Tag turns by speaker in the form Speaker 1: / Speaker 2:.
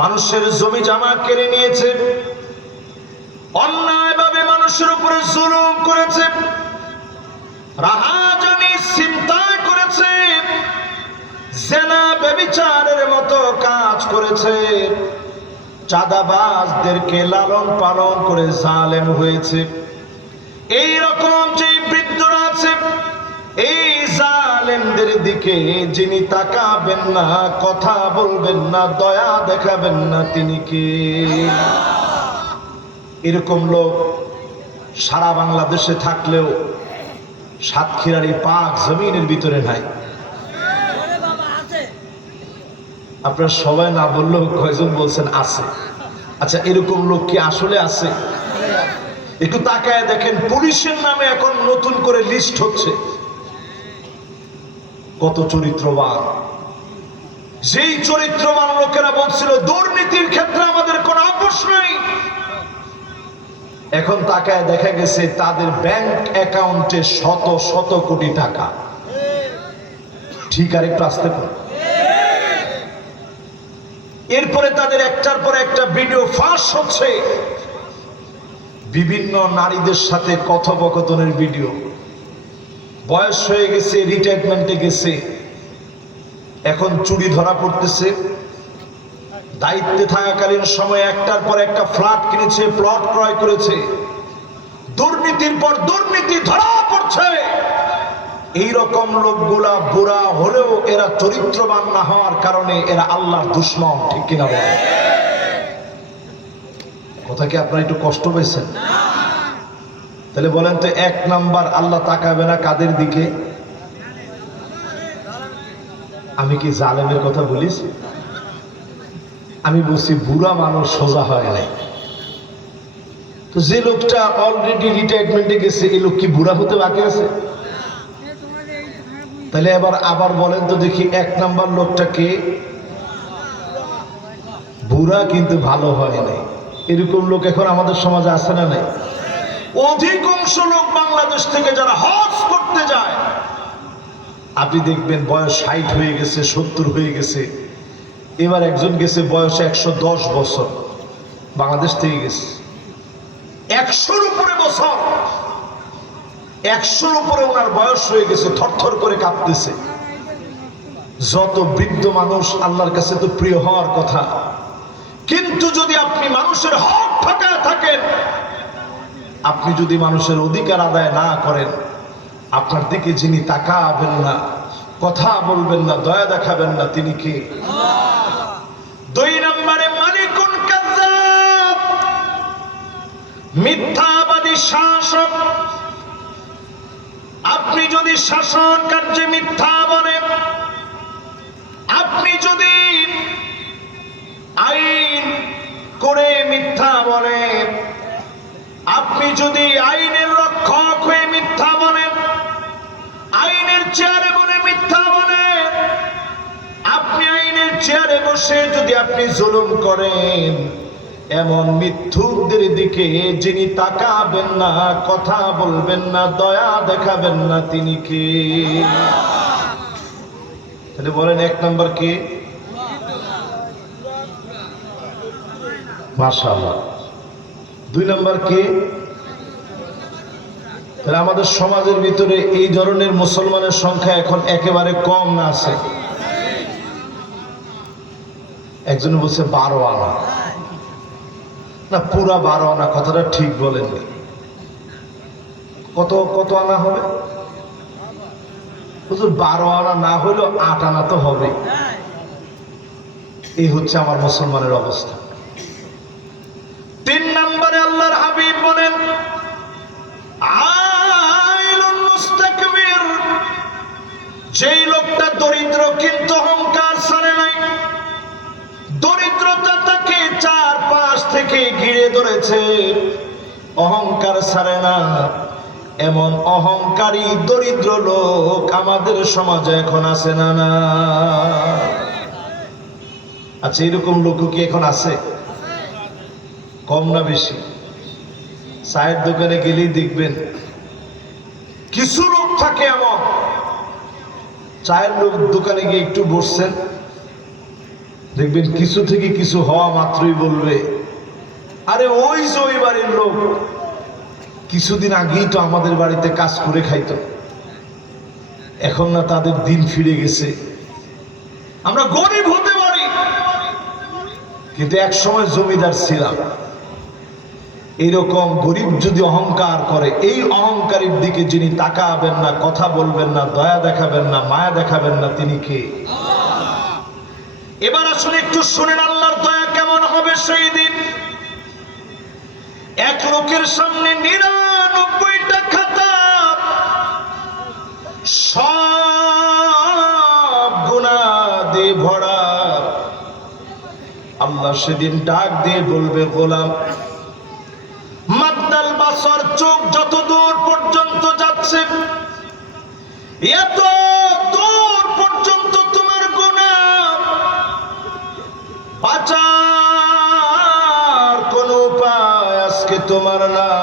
Speaker 1: মানুষের জমি জামা কেড়ে নিয়েছে। অন্যায়ভাবে মানুষের উপরে জুলুম করেছে। জেনা বেবিচারের মতো কাজ করেছে। চাঁদাবাজদেরকে লালন পালন করে জালেম হয়েছে। এই রকম যে জালেমদের দিকে যিনি তাকাবেন না, কথা বলবেন না, দয়া দেখাবেন না তিনি কে? এরকম লোক সারা বাংলাদেশে থাকলেও সাতক্ষীরার এই পাক জমিনের ভিতরে নাই। আপনারা সবাই না বললেও কয়জন বলছেন আছে। আচ্ছা এরকম লোক কি আসলে আছে? একটু তাকায় দেখেন, পুলিশের নামে এখন নতুন করে লিস্ট হচ্ছে। কত চরিত্রবান। যেই চরিত্রবান লোকেরা বলছিল, দুর্নীতির ক্ষেত্রে আমাদের কোনো আপোষ নাই। এখন তাকায় দেখা গেছে তাদের ব্যাংক অ্যাকাউন্টে শত শত কোটি টাকা। ঠিক আর একটু আসতে পারে। এরপরে তাদের একটার পর একটা ভিডিও ফাঁস হচ্ছে। বিভিন্ন নারীদের সাথে কথোপকথনের ভিডিও। বয়স হয়ে গেছে রিটায়ারমেন্টে গেছে। এখন চুরি ধরা পড়তেছে। দায়িত্বে থাকাকালীন সময় একটার পর একটা ফ্ল্যাট কিনেছে প্লট ক্রয় করেছে। দুর্নীতির পর দুর্নীতি ধরা পড়ছে। এই রকম লোকগুলা বুড়া হলেও এরা চরিত্রবান না হওয়ার কারণে এরা আল্লাহর দুশ্মন, ঠিক কিনা কথা কি আপনারা একটু কষ্ট পেয়েছেন তাহলে বলেন তো এক নাম্বার আল্লাহ তাকাবে না কাদের দিকে? আমি কি জালেমের কথা বলিস? আমি বলছি বুড়া মানুষ সোজা হয় নাই। তো যে লোকটা অলরেডি রিটায়ারমেন্টে গেছে, এই লোক কি বুড়া হতে বাকি আছে? তাহলে এবার আবার বলেন তো দেখি এক নাম্বার লোকটাকে বুড়া কিন্তু ভালো হয় নাই। এরকম লোক এখন আমাদের সমাজে আছে না নাই? অধিকাংশ লোক বাংলাদেশ থেকে যারা হজ করতে যায়, আপনি দেখবেন বয়স ষাট হয়ে গেছে, সত্তর হয়ে গেছে। এবার একজন গেছে বয়স একশো দশ বছর, বাংলাদেশ থেকে গেছে। একশোর উপরে বছর, একশোর উপরে ওনার বয়স হয়ে গেছে, থরথর করে কাঁপতেছে। যত বৃদ্ধ মানুষ আল্লাহর কাছে তো প্রিয় হওয়ার কথা। কিন্তু যদি আপনি মানুষের হক ঠকায় থাকেন আপনি যদি মানুষের অধিকার আদায় না করেন, আপনার দিকে যিনি তাকাবেন না, কথা বলবেন না, দয়া দেখাবেন না, তিনি কে? দুই নম্বরে মালিকুন মিথ্যাবাদী শাসক। আপনি যদি শাসন কার্যে মিথ্যা বলেন, আপনি যদি আইন করে মিথ্যা বলেন আপনি যদি আইনের রক্ষক হয়ে মিথ্যা বলেন আইনের চেয়ারে বলে মিথ্যা বলেন আপনি আইনের চেয়ারে বসে যদি আপনি জুলুম করেন, এমন মিথ্যুকদের দিকে যিনি তাকাবেন না, কথা বলবেন না, দয়া দেখাবেন না তিনি কে? তাহলে বলেন এক নম্বর কে? মাশাআল্লাহ। দুই নম্বর কে? তাহলে আমাদের সমাজের ভিতরে এই ধরনের মুসলমানের সংখ্যা এখন একেবারে কম না আছে। একজন বলছে বারো আনা না, পুরা বারো আনা কথাটা ঠিক বলেন। কত কত আনা হবে? বারো আনা না হইলেও আট আনা তো হবে। এই হচ্ছে আমার মুসলমানের অবস্থা। তিন নম্বরে আল্লাহর হাবিব বলেন আইলুন যেই লোকটা দরিদ্র কিন্তু অহংকার সারে নাই। দরিদ্রতা তাকে চার পাশ থেকে ঘিরে ধরেছে। অহংকার সারে না। এমন অহংকারী দরিদ্র লোক আমাদের সমাজে এখন আছে না না? আচ্ছা এরকম লোক কি এখন আছে? কম না বেশি? চায়ের দোকানে গেলেই দেখবেন। কিছু লোক থাকে এমন। চায়ের লোক দোকানে গিয়ে একটু বসছেন। দেখবেন কিছু থেকে কিছু হওয়া মাত্রই বলবে, আরে ওই যে ওই বাড়ির লোক। কিছুদিন আগেই তো আমাদের বাড়িতে কাজ করে খাইত। এখন না তাদের দিন ফিরে গেছে। আমরা গরিব হতে পারি, কিন্তু এক সময় জমিদার ছিলাম। এরকম গরিব যদি অহংকার করে, এই অহংকারের দিকে যিনি তাকাবেন না, কথা বলবেন না, দয়া দেখাবেন না, মায়া দেখাবেন না, তিনি কে? এবার আসলে একটু শুনেন আল্লাহর দয়া কেমন হবে সেই দিন। এক লোকের সামনে নিরানব্বইটা খাতা, সব গুণা দিয়ে ভরা। আল্লাহ সেদিন ডাক দিয়ে বলবে, গোলাম চোখ যত দূর পর্যন্ত যাচ্ছে, এত দূর পর্যন্ত তোমার গুণা। বাঁচার কোন উপায় আজকে তোমার নাই।